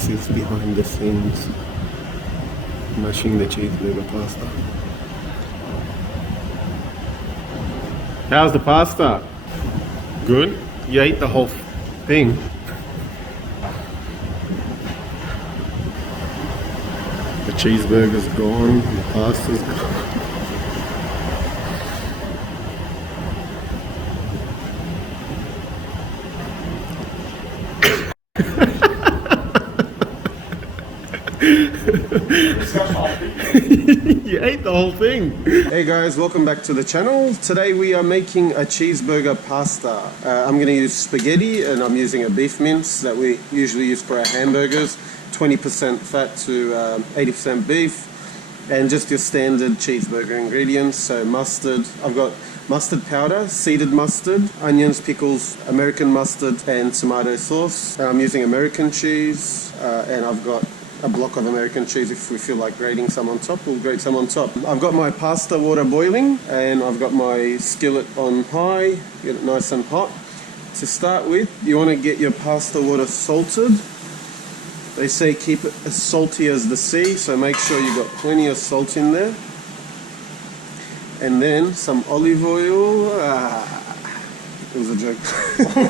this is behind the scenes, mashing the cheeseburger pasta. How's the pasta? Good? You ate the whole thing? The cheeseburger's gone, the pasta's gone. You ate the whole thing. Hey guys, welcome back to the channel. Today we are making a cheeseburger pasta. I'm going to use spaghetti and I'm using a beef mince that we usually use for our hamburgers. 20% fat to 80% beef. And just your standard cheeseburger ingredients. So mustard, I've got mustard powder, seeded mustard, onions, pickles, American mustard and tomato sauce. I'm using American cheese and I've got a block of American cheese. If we feel like grating some on top, we'll grate some on top. I've got my pasta water boiling and I've got my skillet on high, get it nice and hot. To start with, you want to get your pasta water salted. They say keep it as salty as the sea, so make sure you've got plenty of salt in there. And then some olive oil. It was a joke.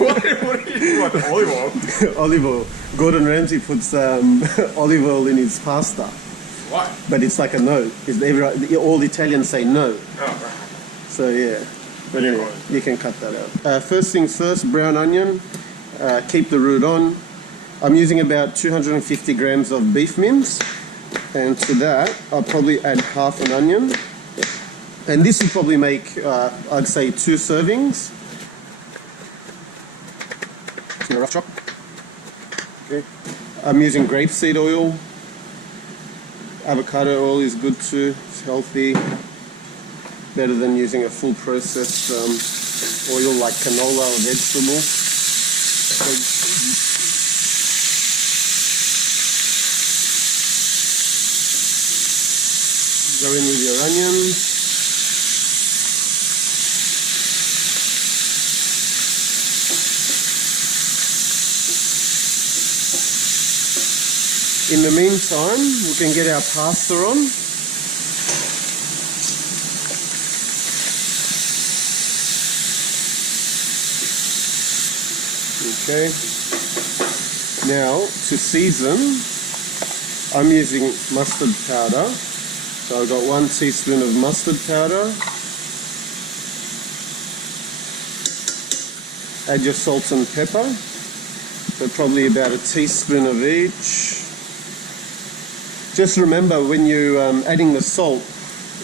What do you mean by olive oil? Olive oil. Gordon Ramsay puts olive oil in his pasta. What? But it's like a no. All Italians say no. Oh, right. So yeah. But anyway, you can cut that out. First things first, brown onion. Keep the root on. I'm using about 250 grams of beef mince. And to that, I'll probably add half an onion. And this will probably make, I'd say, 2 servings. A rough chop. Okay. I'm using grapeseed oil. Avocado oil is good too. It's healthy. Better than using a full processed oil like canola or vegetable. Go in with your onions. In the meantime, we can get our pasta on. Okay. Now, to season, I'm using mustard powder. So I've got 1 teaspoon of mustard powder. Add your salt and pepper. So probably about a teaspoon of each. Just remember when you're adding the salt,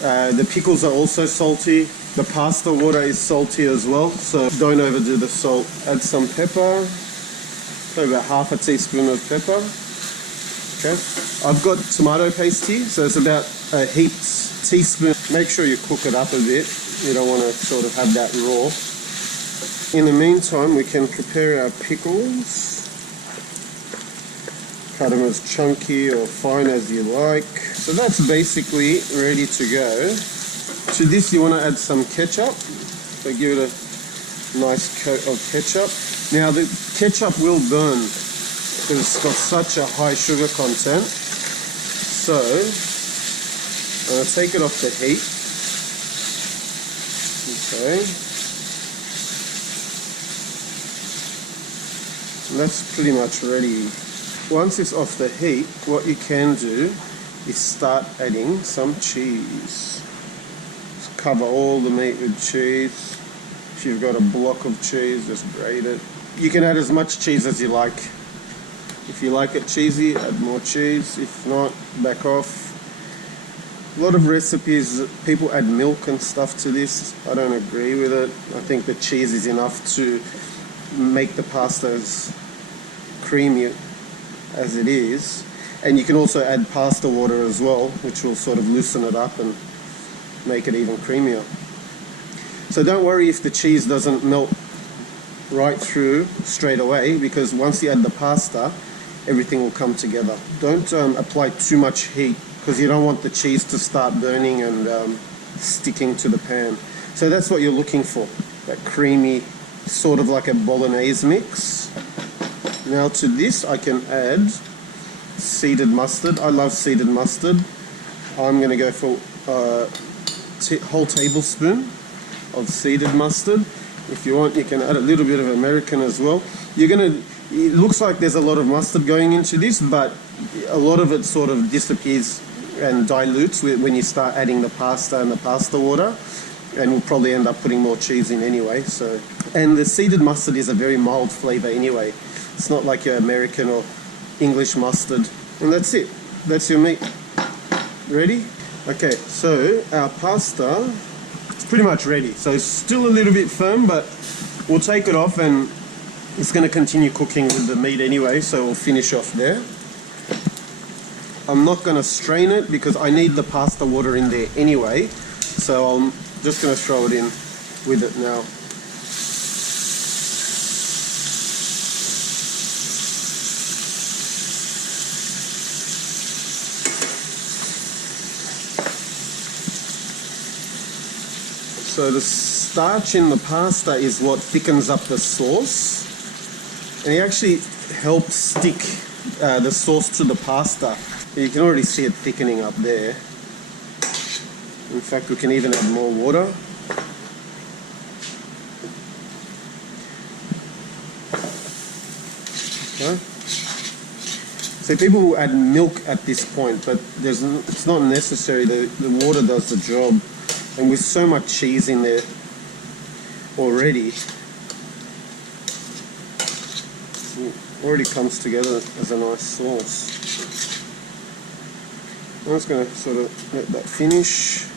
the pickles are also salty. The pasta water is salty as well, so don't overdo the salt. Add some pepper, so about half a teaspoon of pepper. Okay. I've got tomato paste here, so it's about a heaped teaspoon. Make sure you cook it up a bit. You don't want to sort of have that raw. In the meantime, we can prepare our pickles. Cut them as chunky or fine as you like. So that's basically ready to go. To this you want to add some ketchup. So give it a nice coat of ketchup. Now the ketchup will burn because it's got such a high sugar content. So I'm going to take it off the heat. Okay. And that's pretty much ready. Once it's off the heat, what you can do is start adding some cheese. Just cover all the meat with cheese. If you've got a block of cheese, just grate it. You can add as much cheese as you like. If you like it cheesy, add more cheese. If not, back off. A lot of recipes, people add milk and stuff to this. I don't agree with it. I think the cheese is enough to make the pasta as creamy as it is. And you can also add pasta water as well, which will sort of loosen it up and make it even creamier. So don't worry if the cheese doesn't melt right through straight away, because once you add the pasta, everything will come together. Don't apply too much heat, because you don't want the cheese to start burning and sticking to the pan. So that's what you're looking for, that creamy, sort of like a bolognese mix. Now to this I can add seeded mustard. I love seeded mustard. I'm going to go for whole tablespoon of seeded mustard. If you want, you can add a little bit of American as well. It looks like there's a lot of mustard going into this, but a lot of it sort of disappears and dilutes when you start adding the pasta and the pasta water, and we'll probably end up putting more cheese in anyway. So, and the seeded mustard is a very mild flavor anyway. It's not like your American or English mustard. And that's it. That's your meat. Ready? Okay, so our pasta is pretty much ready. So it's still a little bit firm, but we'll take it off and it's going to continue cooking with the meat anyway, so we'll finish off there. I'm not going to strain it because I need the pasta water in there anyway, so I'm just going to throw it in with it now. So the starch in the pasta is what thickens up the sauce, and it actually helps stick the sauce to the pasta. You can already see it thickening up there. In fact, we can even add more water. Okay. So people will add milk at this point, but it's not necessary. The water does the job. And with so much cheese in there already, it already comes together as a nice sauce. I'm just going to sort of let that finish.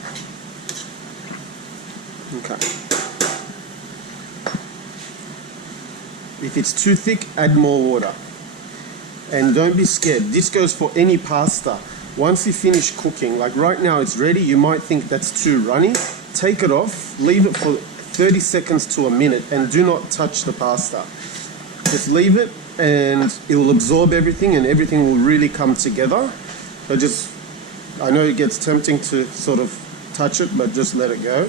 Okay. If it's too thick, add more water. And don't be scared. This goes for any pasta. Once you finish cooking, like right now it's ready, you might think that's too runny. Take it off, leave it for 30 seconds to a minute, and do not touch the pasta. Just leave it and it will absorb everything and everything will really come together. So I know it gets tempting to sort of touch it, but just let it go.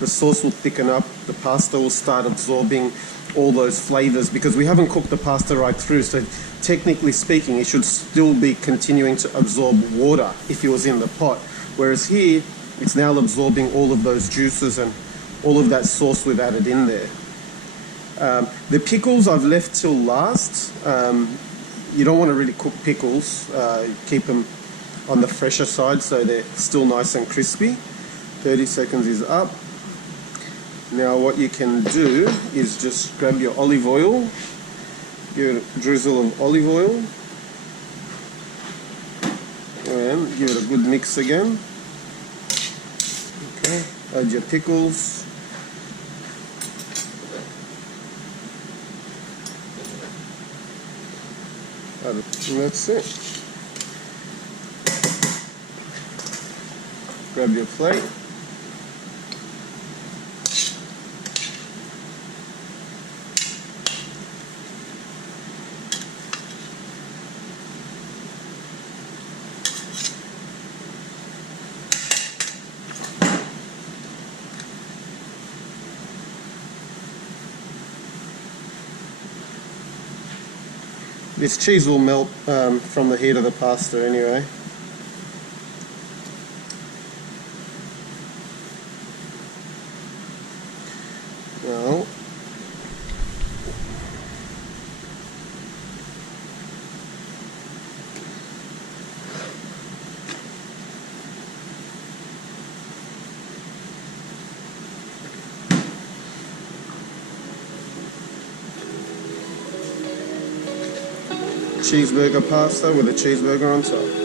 The sauce will thicken up, the pasta will start absorbing all those flavors because we haven't cooked the pasta right through, so technically speaking it should still be continuing to absorb water if it was in the pot, whereas here it's now absorbing all of those juices and all of that sauce we've added in there. The pickles I've left till last. You don't want to really cook pickles, keep them on the fresher side so they're still nice and crispy. 30 seconds is up. Now what you can do is just grab your olive oil, give it a drizzle of olive oil, and give it a good mix again. Okay, add your pickles. And that's it. Grab your plate. This cheese will melt from the heat of the pasta anyway. Now, cheeseburger pasta with a cheeseburger on top.